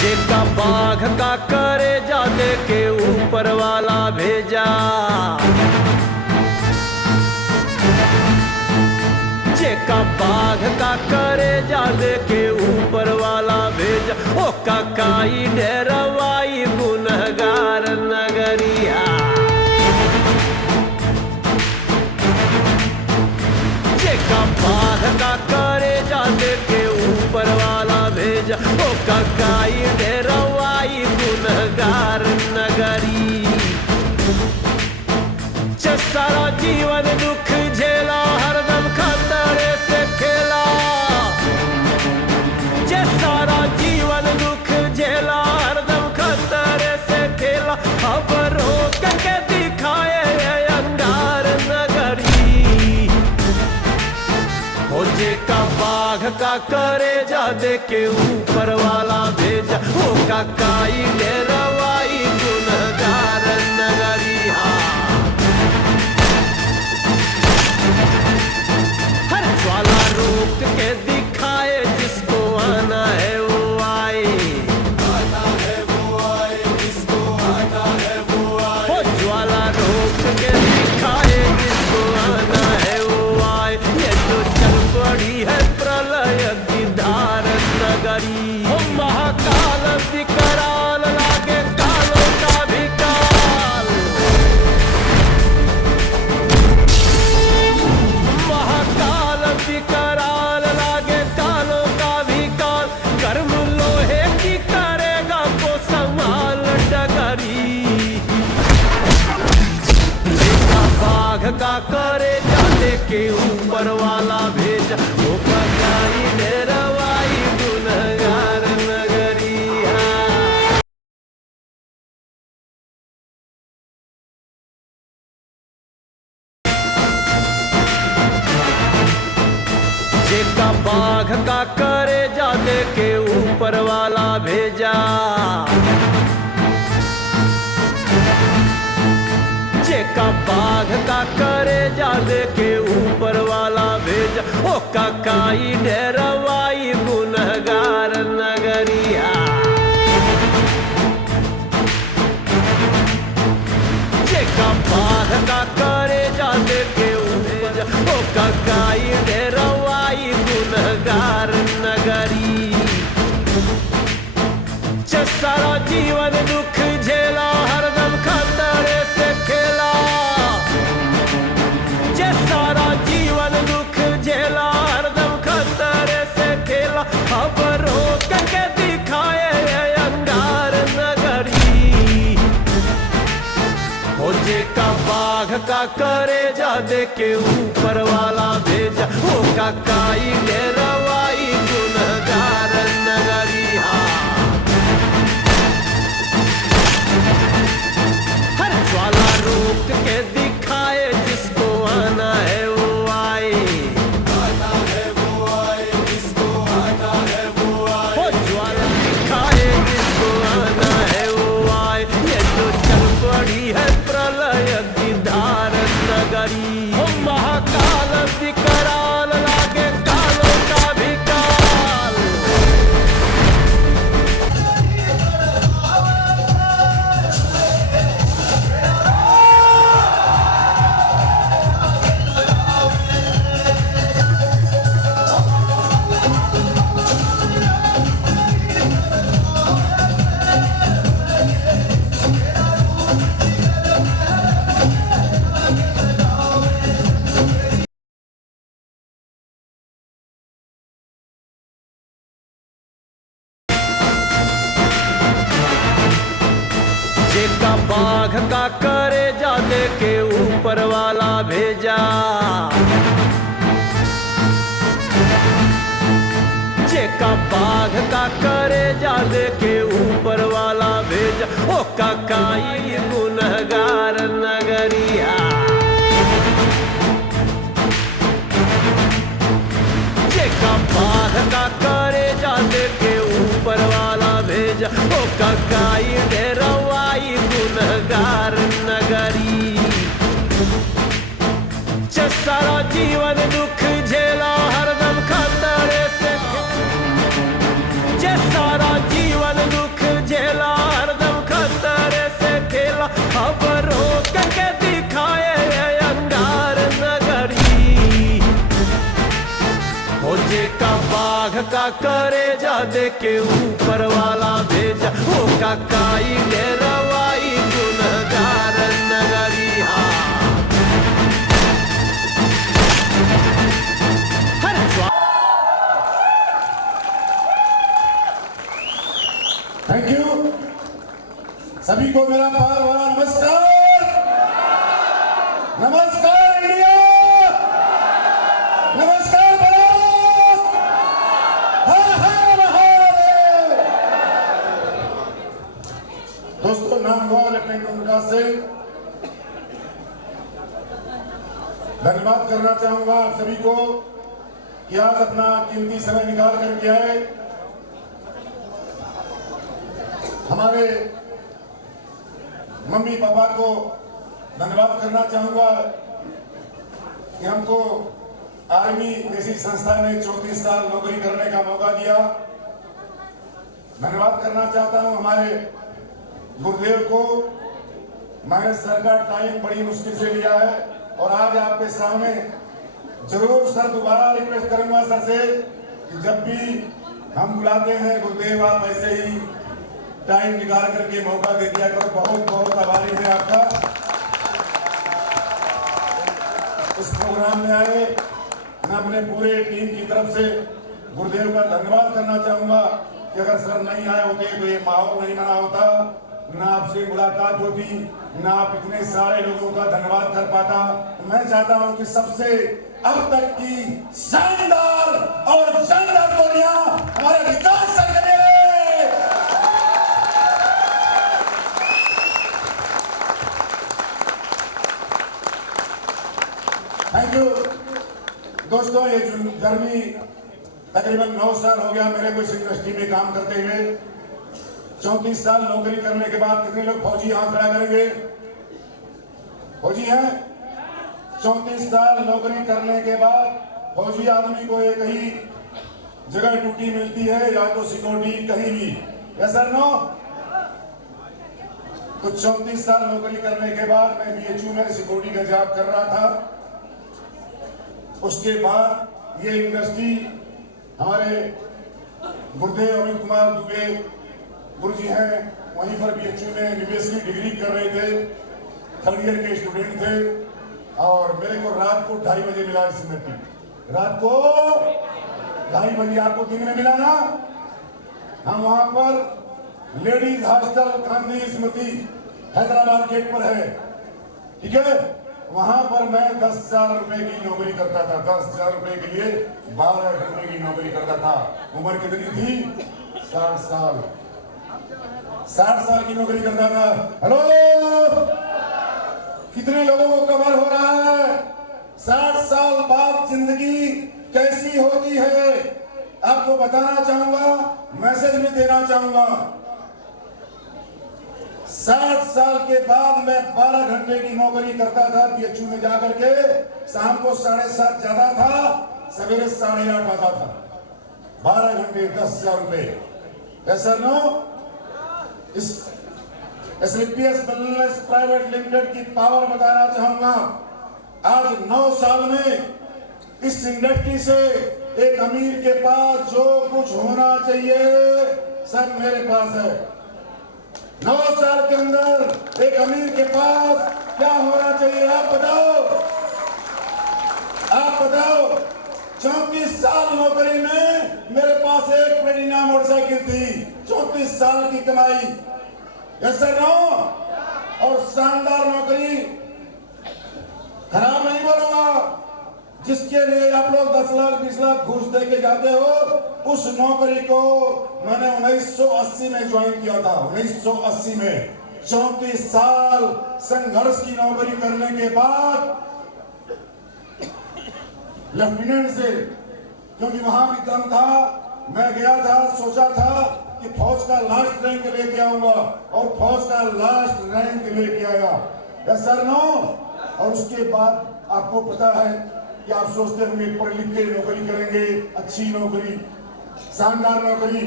जेका बाघ का करे जादे के ऊपर वाला भेजा, जेका बाघ का करे जादे के ऊपर वाला भेजा। ओ काकाई डेरवाई गुनहगार नगरिया, जेका बाघ का करे जादे के ऊपर वाला भेजा। ओ काकाई डेरवाई गुनहगार नगरी। सारा जीवन दुख झेला, हरदम खतरे से खेला। जे सारा जीवन दुख झेला, हरदम खतरे से खेला। खबरों के दिखाए अंगार नगरी। हो जेका बाघ का करे जादे के ऊपर वाला भेजा। हो काकाई डेरवाई गुनहगार नगरी। ज्वाला रोक के दिखाए, जिसको आना है वो आए, आना है वो आए, जिसको आना है वो आए। वो ज्वाला रोक के दिखाए, जिसको आना है वो आए। ये तो चल पड़ी है प्रलय की धार नगरी। वो महाकाल विकराल लागे, कालों का भी काल। महाकाल विकराल लागे, कालों का भी काल। कर्म लोहे की करेगा को संभाल डगरी। देखा बाघ का करे जादे के ऊपर वाला भेजा। वो काकाई डेरवाई गुनहगार नगरी। जेका बाघ का करे जादे के ऊपर वाला भेजा, जेका बाघ का करे जादे के ऊपर वाला भेजा। ओ काकाई डेरवाई गुनहगार नगरिया। जेका बाघ का करे जादे के ऊपर। ओ काकाई डेरवाई गुनहगार नगरी। सारा जीवन दुख झेला, हरदम खतरे से खेला। जे सारा जीवन दुख झेला, हरदम खतरे से खेला। खबरों के दिखाए अंगार नगरी। हो जेका बाघ का करे जादे के ऊपर वाला भेजा। हो काकाई डेरवाई गुनहगार नगरी। हर ज्वाला रोक के दिखाए, जिसको आना है वो आए, आना है वो आए, जिसको आना है वो आए। हो ज्वाला दिखाए, जिसको आना है वो आए। ये तो चल पड़ी है प्रलय की धार नगरी। हो महाकाल विकराल लागे, कालों का भी काल। जेका बाघ का करे जादे के ऊपर वाला भेजा, जेका बाघ का करे जादे के ऊपर वाला भेजा। ओ काकाई गुनहगार नगरिया, जेका बाघ का करे जादे के ऊपर वाला भेजा। ओ काकाई डेरवाई गुन दे के ऊपर वाला भेजा वो काकाई ले रवाई गुनहगार नगरिया। थैंक यू सभी को मेरा प्यार भरा नमस्कार। नमस्कार इंडिया, नमस्कार भारत, हर हर महादेव। दोस्तों, नाम हुआ लेफ्टिनेंट विकास सिंह। धन्यवाद करना चाहूंगा आप सभी को कि आज अपना कीमती समय निकाल करके आए। हमारे मम्मी पापा को धन्यवाद करना चाहूंगा कि हमको आर्मी जैसी संस्था में 34 साल नौकरी करने का मौका दिया। धन्यवाद करना चाहता हूं हमारे गुरुदेव को। मैंने सर का टाइम बड़ी मुश्किल से लिया है और आज आपके सामने जरूर सर दोबारा रिक्वेस्ट करूंगा सर से कि जब भी हम बुलाते हैं गुरुदेव आप ऐसे ही टाइम निकाल करके मौका दे दिया करो। बहुत बहुत आभारी है आपका। इस प्रोग्राम में आए मैं अपने पूरे टीम की तरफ से गुरुदेव का धन्यवाद करना चाहूंगा कि अगर सर नहीं आए होते तो ये माहौल नहीं बना होता, ना आपसे मुलाकात होती, ना आप इतने सारे लोगों का धन्यवाद कर पाता। मैं चाहता हूं कि सबसे अब तक की शानदार और शानदार गोलियां हमारे विकास सर के लिए। थैंक यू दोस्तों। ये जर्नी तकरीबन 9 साल हो गया मेरे को इस इंडस्ट्री में काम करते हुए। 34 साल नौकरी करने के बाद कितने लोग फौजी हाथ खड़ा करेंगे? फौजी हैं? 34 साल नौकरी करने के बाद फौजी आदमी को एक ही जगह ड्यूटी मिलती है, या तो सिक्योरिटी कहीं भी, ऐसा नो। तो 34 साल नौकरी करने के बाद मैं बीएचयू में सिक्योरिटी का जॉब कर रहा था। उसके बाद ये इंडस्ट्री हमारे गुरुदेव अमित कुमार दुबे गुरुजी हैं, वहीं पर बीएचयू में यूनिवर्सिटी डिग्री कर रहे थे, 3rd ईयर के स्टूडेंट थे। और मेरे को रात को 2:30 बजे मिला स्मृति। रात को 2:30 बजे आपको दिन में मिला ना। हम वहां पर लेडीज हॉस्टल गांधी स्मृति हैदराबाद गेट पर है, ठीक है। वहां पर मैं 10,000 रुपए की नौकरी करता था। 10,000 रुपए के लिए 12 घंटे की नौकरी करता था। उम्र कितनी थी? 60 साल। 60 साल की नौकरी करता था। हेलो, कितने लोगों को कवर हो रहा है? 60 साल बाद जिंदगी कैसी होती है आपको बताना चाहूंगा, मैसेज भी देना चाहूंगा। 60 साल के बाद मैं 12 घंटे की नौकरी करता था बीएचयू में जाकर के। शाम को 7:30 जाता था, सवेरे 8:30 आता था। 12 घंटे 10,000 रुपए। ऐसा नो। इस SLPS वेलनेस प्राइवेट लिमिटेड की पावर बताना चाहूंगा। आज 9 साल में इस इंडस्ट्री से एक अमीर के पास जो कुछ होना चाहिए सब मेरे पास है। 9 साल के अंदर एक अमीर के पास क्या होना चाहिए आप बताओ? आप बताओ। 34 साल नौकरी में मेरे पास एक प्लेटिना मोटरसाइकिल थी। 34 साल की कमाई, ऐसा नो। और शानदार नौकरी, खराब नहीं बोलूंगा। जिसके लिए आप लोग 10 लाख 20 लाख घूस दे के जाते हो, उस नौकरी को मैंने 1980 में ज्वाइन किया था। 1980 में 34 साल संघर्ष की नौकरी करने के बाद लेफ्टिनेंट से, क्योंकि वहां भी दम था, मैं गया था, सोचा था कि फौज का लास्ट रैंक लेके आऊंगा और फौज का लास्ट रैंक लेके आया। Sir no. और उसके बाद आपको पता है कि आप सोचते होंगे पढ़ लिख के नौकरी करेंगे, अच्छी नौकरी, शानदार नौकरी।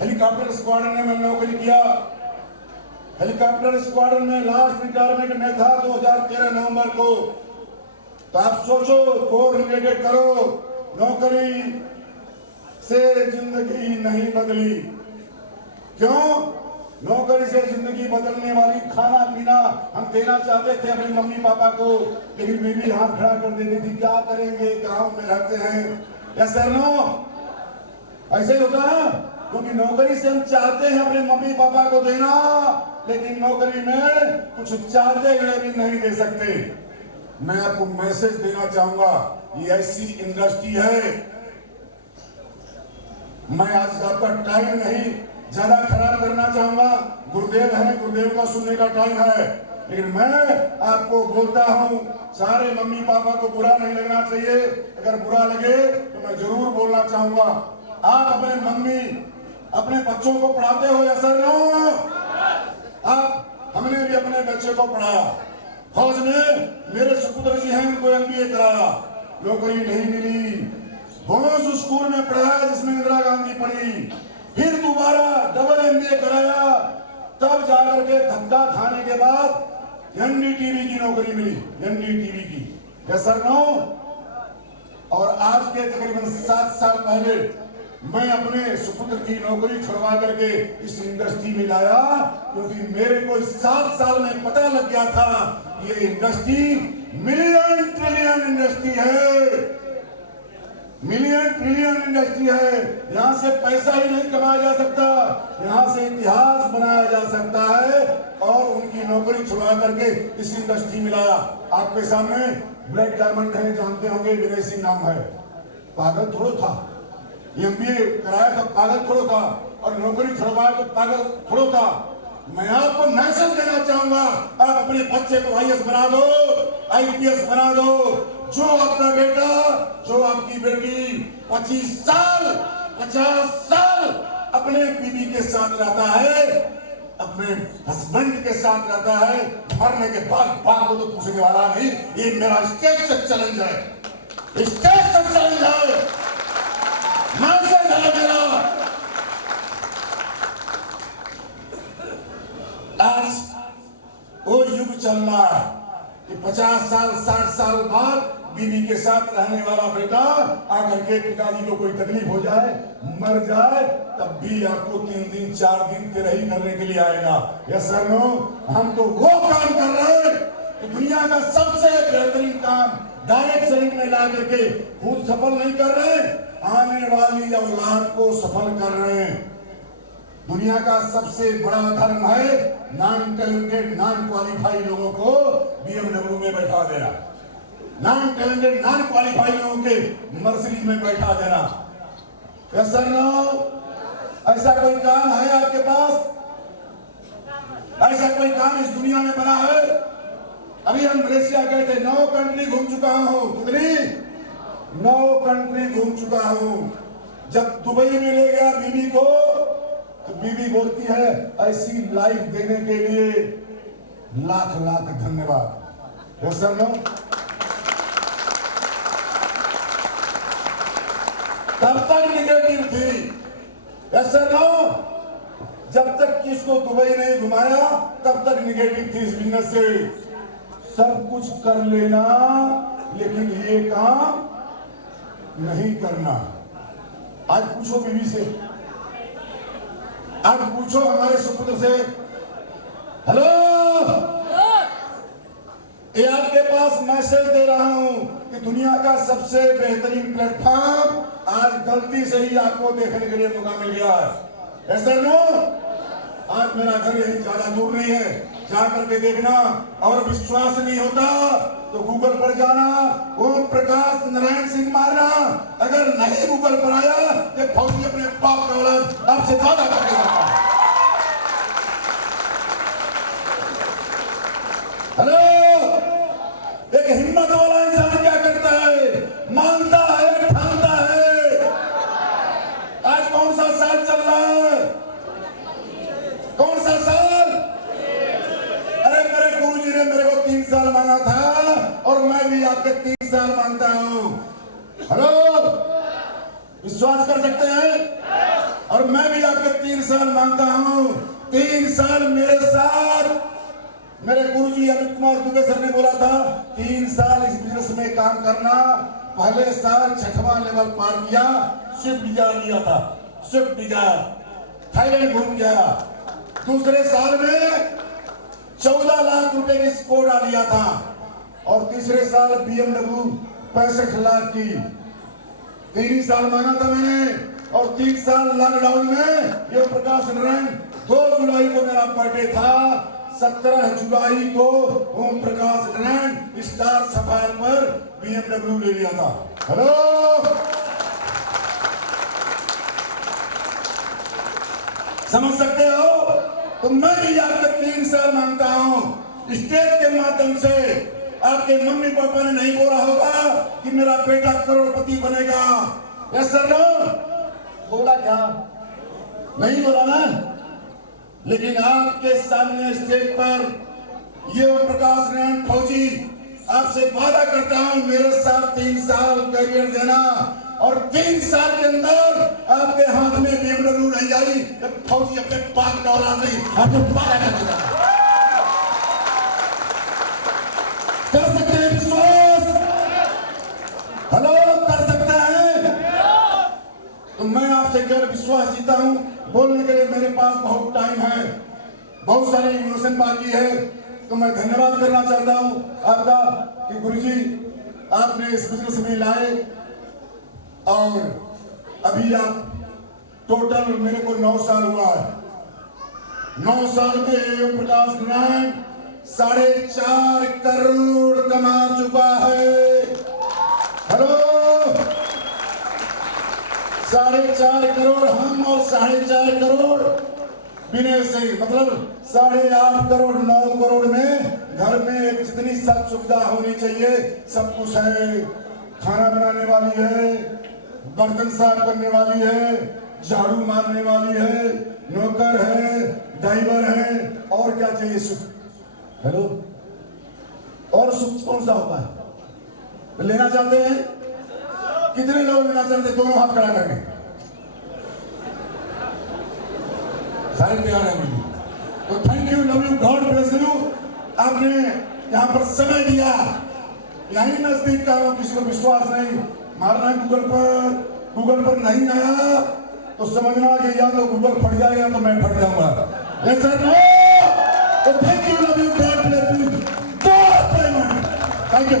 हेलीकॉप्टर स्क्वाड्रन में मैंने नौकरी किया। हेलीकॉप्टर स्क्वाड्रन में लास्ट रिटायरमेंट में था 2013 नवंबर को। तो आप सोचो, कोर रिलेटेड करो, नौकरी, से जिंदगी नहीं बदली। क्यों? नौकरी से जिंदगी बदलने वाली खाना पीना हम देना चाहते थे अपने मम्मी पापा को, लेकिन बीवी हाथ खड़ा कर देती थी, क्या करेंगे, गांव में रहते हैं। Yes sir no? ऐसे ही होता है, क्योंकि नौकरी से हम चाहते हैं अपने मम्मी पापा को देना, लेकिन नौकरी में कुछ चाहते हुए भी नहीं दे सकते। मैं आपको मैसेज देना चाहूंगा, ये ऐसी इंडस्ट्री है, मैं आज आपका टाइम नहीं ज्यादा खराब करना चाहूंगा। गुरुदेव है, गुरुदेव का सुनने का टाइम है, लेकिन मैं आपको बोलता हूं, सारे मम्मी पापा को बुरा नहीं लगना चाहिए। अगर बुरा लगे तो मैं जरूर बोलना चाहूंगा, आप अपने मम्मी अपने बच्चों को पढ़ाते हो या सर नो? आप, हमने भी अपने बच्चे को पढ़ाया, फौज में मेरे सुपुत्र जी हैं, उनको MBA कराया, नौकरी नहीं मिली। उस स्कूल में पढ़ाया जिसमें इंदिरा गांधी पढ़ी, फिर दोबारा डबल MBA कराया, तब जाकर के धक्का खाने के बाद NDTV की नौकरी मिली, NDTV की। Yes sir no? और आज के तकरीबन 7 साल पहले मैं अपने सुपुत्र की नौकरी छुड़वा करके इस इंडस्ट्री में लाया, क्योंकि मेरे को 7 साल में पता लग गया था ये इंडस्ट्री मिलियन ट्रिलियन इंडस्ट्री है, मिलियन ट्रिलियन इंडस्ट्री है। यहाँ से पैसा ही नहीं कमाया जा सकता, यहाँ से इतिहास बनाया जा सकता है। और उनकी नौकरी छुड़वा करके इस इंडस्ट्री में लाया। आपके सामने ब्लैक डायमंड है, जानते होंगे, विनय सिंह नाम है, पागल थोड़ा था, MBA कराया था, पागल थोड़ा था, और नौकरी छुड़वाया तो पागल थोड़ा था। मैं आपको मैसेज देना चाहूंगा, आप अपने बच्चे को IAS बना दो, IPS बना दो। जो आपका बेटा, जो आपकी बेटी 25 साल 50 साल अपने बीवी के साथ रहता है, अपने हस्बैंड के साथ रहता है, मरने के बाद बाप को तो पूछने वाला नहीं। ये मेरा स्टेज से चैलेंज है, स्टेज से चैलेंज है, मैसेज है मेरा। आज वो युग चल रहा है कि 50 साल 60 साल बाद बीवी के साथ रहने वाला बेटा आकर के पिताजी को कोई तकलीफ हो जाए, मर जाए, तब भी आपको 3 दिन 4 दिन तेरही करने के लिए आएगा। Yes sir no? हम तो वो काम कर रहे हैं तो दुनिया का सबसे बेहतरीन काम डायरेक्ट सेलिंग में ला करके खुद सफल नहीं कर रहे, आने वाली औलाद को सफल कर रहे हैं। दुनिया का सबसे बड़ा धर्म है नॉन टैलेंटेड नॉन क्वालिफाई लोगों को BMW में बैठा देना, नॉन टैलेंटेड नॉन क्वालिफाई लोगों के मर्सिडीज में बैठा देना। Yes sir no? ऐसा कोई काम है आपके पास? ऐसा कोई काम इस दुनिया में बना है? अभी हम मलेशिया गए थे, 9 कंट्री घूम चुका हूं। कितनी? 9 कंट्री घूम चुका हूं। जब दुबई में ले गया बीवी को, तो बीवी बोलती है, ऐसी लाइफ देने के लिए लाख लाख धन्यवाद। Yes sir no? तब तक निगेटिव थी। Yes sir no? जब तक कि इसको दुबई नहीं घुमाया तब तक निगेटिव थी इस बिजनेस से। सब कुछ कर लेना लेकिन ये काम नहीं करना। आज पूछो बीवी से, आज पूछो हमारे सुपुत्र से, हेलो, ये आपके पास मैसेज दे रहा हूं कि दुनिया का सबसे बेहतरीन प्लेटफॉर्म आज गलती से ही आपको देखने के लिए मौका मिल गया है। ऐसा नो? आज मेरा घर यही ज्यादा दूर नहीं है, जाकर के देखना। और विश्वास नहीं होता तो गूगल पर जाना, ओम प्रकाश नारायण सिंह मारना। अगर नहीं गूगल पर आया तो फौजी अपने बाप का औलाद आपसे ज्यादा करके जाता है। हेलो, एक हिम्मत वाला इंसान क्या करता है? मानता है, ठानता है। आज कौन सा साल चल रहा है? कौन सा साल? अरे मेरे गुरुजी ने मेरे को 3 साल मांगा था और मैं भी आपके 3 साल मांगता हूं। हेलो, विश्वास कर सकते हैं? और मैं भी आपके 3 साल मांगता हूं। 3 साल मेरे साथ मेरे गुरुजी अमित कुमार दुबे सर ने बोला था, 3 साल इस बिजनेस में काम करना, पहले साल 6वां लेवल पार किया, स्विफ्ट डिजायर लिया था, स्विफ्ट डिजायर थाईलैंड घूम गया। दूसरे साल में 14 लाख रुपए की स्कोडा लिया था और तीसरे साल BMW 65 लाख की। 3 ही साल मांगा था मैंने और 3 साल लॉकडाउन में ये प्रकाश नारायण 2 जुलाई को मेरा बर्थडे था। 17 जुलाई को ओम प्रकाश नारायण स्टार सफायर पर BMW ले लिया था। हेलो, समझ सकते हो? तो मैं भी आपके 3 साल मांगता हूं स्टेज के माध्यम से। आपके मम्मी पापा ने नहीं बोला होगा कि मेरा बेटा करोड़पति बनेगा। यस सर, बोला क्या? नहीं बोला ना। लेकिन आपके सामने स्टेज पर ये ओम प्रकाश नारायण फौजी आपसे वादा करता हूं मेरे साथ 3 साल करियर देना और 3 साल के अंदर आपके हाथ में BMW नहीं आई। फौजी अपने पाक का औलाद नहीं, आपको वादा करता है। कर सकते हैं विश्वास? हेलो, कर सकते हैं? तो मैं आपसे केवल विश्वास जीता हूं। बोलने के लिए मेरे पास बहुत टाइम है, बहुत सारे इमोशन बाकी है। तो मैं धन्यवाद करना चाहता हूं आपका कि गुरुजी आपने इस बिजनेस में लाए और अभी आप टोटल मेरे को 9 साल हुआ है। 9 साल में प्रकाश नारायण 4.5 करोड़ कमा चुका है। हेलो, 4.5 करोड़ हम और 4.5 करोड़ बिना से, मतलब 8.5 करोड़ 9 करोड़ में घर में जितनी सब सुविधा होनी चाहिए सब कुछ है। खाना बनाने वाली है, बर्तन साफ करने वाली है, झाड़ू मारने वाली है, नौकर है, ड्राइवर है, और क्या चाहिए सुख? हेलो, और सुख कौन सा होता है? लेना चाहते हैं? कितने लोग लेना चाहते हैं? दोनों हाथ खड़ा करके। सारे तैयार हैं मुझे। तो thank you, love you, God bless you. आपने यहाँ पर समय दिया, यही नजदीक का हूं, किसी को विश्वास नहीं मारना है गूगल पर नहीं आया तो समझना कि या तो गूगल फट जाएगा तो मैं फट जाऊंगा। तो thank you, love you, God bless you, thank you.